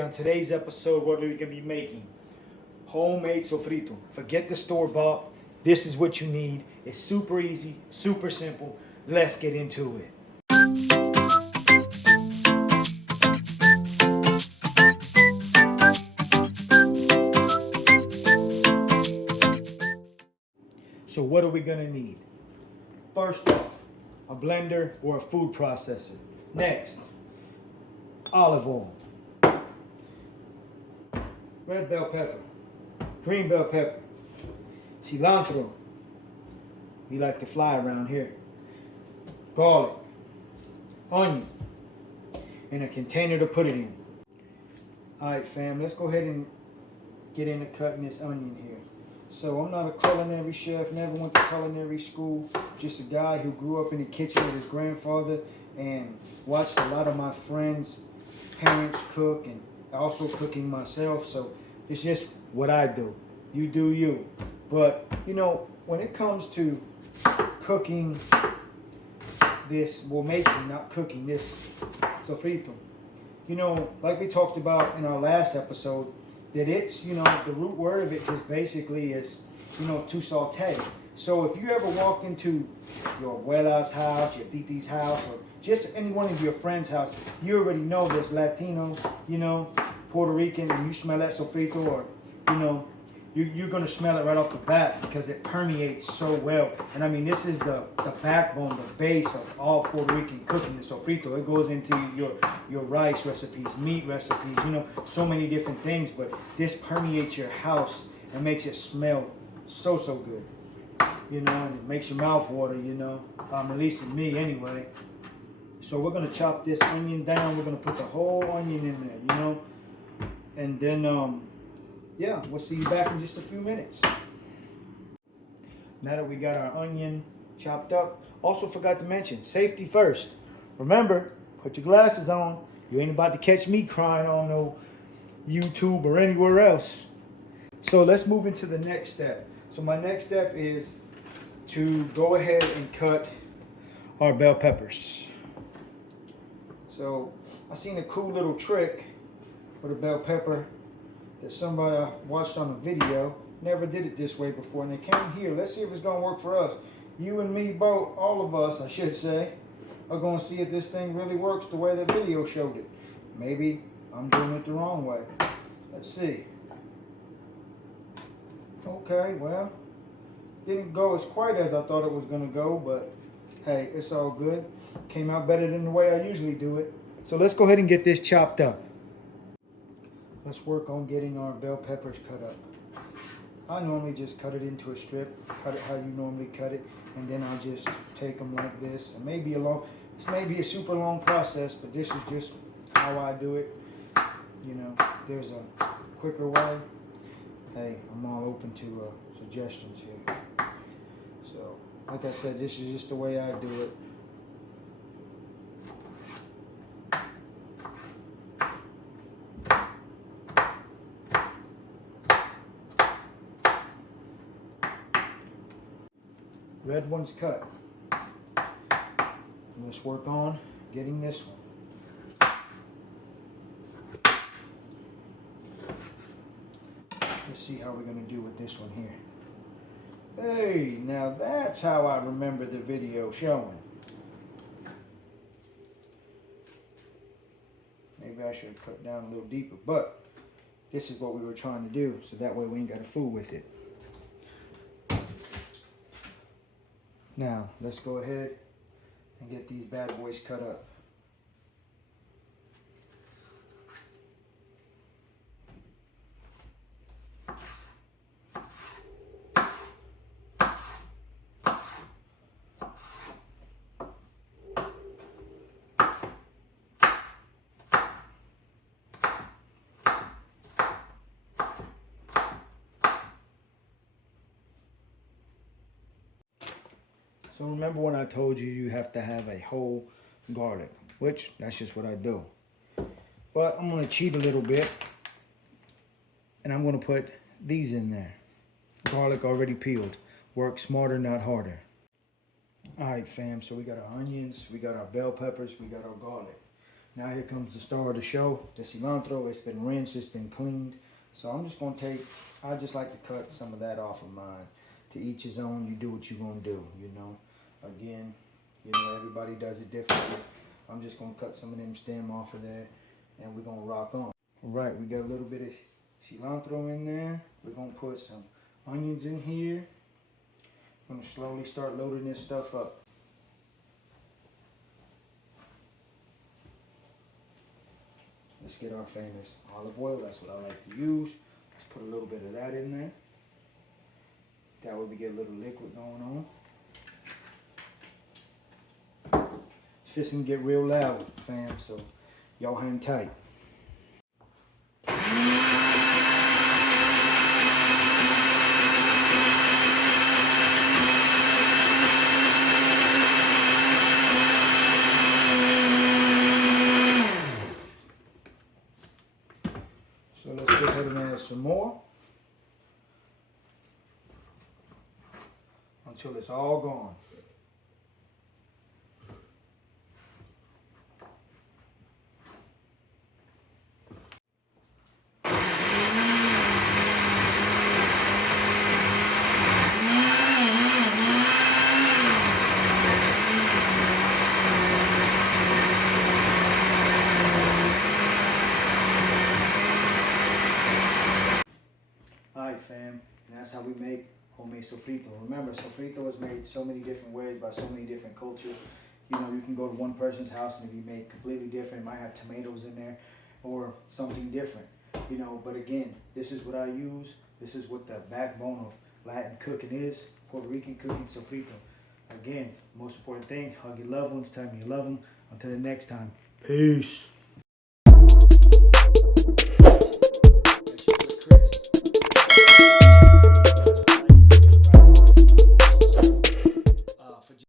On today's episode, what are we going to be making? Homemade sofrito. Forget the store-bought. This is what you need. It's super easy, super simple. Let's get into it. So what are we going to need? First off, a blender or a food processor. Next, olive oil, red bell pepper, green bell pepper, cilantro, we like to fly around here, garlic, onion, and a container to put it in. Alright fam, let's go ahead and get into cutting this onion here. So I'm not a culinary chef, never went to culinary school, just a guy who grew up in the kitchen with his grandfather and watched a lot of my friends' parents cook and also cooking myself. So it's just what I do. You do you. But you know, when it comes to cooking this, well, making, not cooking this sofrito, you know, like we talked about in our last episode, that it's, you know, the root word of it just basically is, you know, to saute. So if you ever walked into your abuela's house, your titi's house, or just any one of your friend's house, you already know there's Latino, you know, Puerto Rican, and you smell that sofrito, or, you know, you're going to smell it right off the bat because it permeates so well. And I mean, this is the backbone, the base of all Puerto Rican cooking, the sofrito. It goes into your rice recipes, meat recipes, you know, so many different things. But this permeates your house and makes it smell so good, you know, and it makes your mouth water, you know. At least in me anyway. So we're going to chop this onion down. We're going to put the whole onion in there, you know. And then, yeah, we'll see you back in just a few minutes. Now that we got our onion chopped up, also forgot to mention, safety first. Remember, put your glasses on. You ain't about to catch me crying on no YouTube or anywhere else. So let's move into the next step. So my next step is to go ahead and cut our bell peppers. So I seen a cool little trick with a bell pepper that somebody I watched on a video. Never did it this way before, and they came here. Let's see if it's gonna work for us. You and me both, all of us I should say, are gonna see if this thing really works the way the video showed it. Maybe I'm doing it the wrong way. Let's see. Okay, well, didn't go as quite as I thought it was gonna go, but hey, it's all good. Came out better than the way I usually do it. So let's go ahead and get this chopped up. Let's work on getting our bell peppers cut up. I normally just cut it into a strip, cut it how you normally cut it, and then I'll just take them like this. It may be this may be a super long process, but this is just how I do it. You know, there's a quicker way. Hey, I'm all open to suggestions here. So, like I said, this is just the way I do it. Red one's cut. Let's work on getting this one. Let's see how we're going to do with this one here. Hey, now that's how I remember the video showing. Maybe I should have cut down a little deeper, but this is what we were trying to do, so that way we ain't got to fool with it. Now, let's go ahead and get these bad boys cut up. So remember when I told you you have to have a whole garlic, which that's just what I do. But I'm going to cheat a little bit, and I'm going to put these in there. Garlic already peeled. Work smarter, not harder. All right, fam, so we got our onions, we got our bell peppers, we got our garlic. Now here comes the star of the show, the cilantro. It's been rinsed, it's been cleaned. So I'm just gonna I just like to cut some of that off of mine. To each his own, you do what you're gonna do, you know. Again, you know, everybody does it differently. I'm just gonna cut some of them stem off of there and we're gonna rock on. All right, we got a little bit of cilantro in there. We're gonna put some onions in here. I'm gonna slowly start loading this stuff up. Let's get our famous olive oil. That's what I like to use. Let's put a little bit of that in there. That way we get a little liquid going on. It's fixing to get real loud, fam, so y'all hang tight. So let's go ahead and add some more until it's all gone. Alright fam, and that's how we make homemade sofrito. Remember, sofrito is made so many different ways by so many different cultures. You know, you can go to one person's house and it'll be made completely different. It might have tomatoes in there or something different. You know, but again, this is what I use. This is what the backbone of Latin cooking is. Puerto Rican cooking, sofrito. Again, most important thing, hug your loved ones, tell them you love them. Until the next time, peace.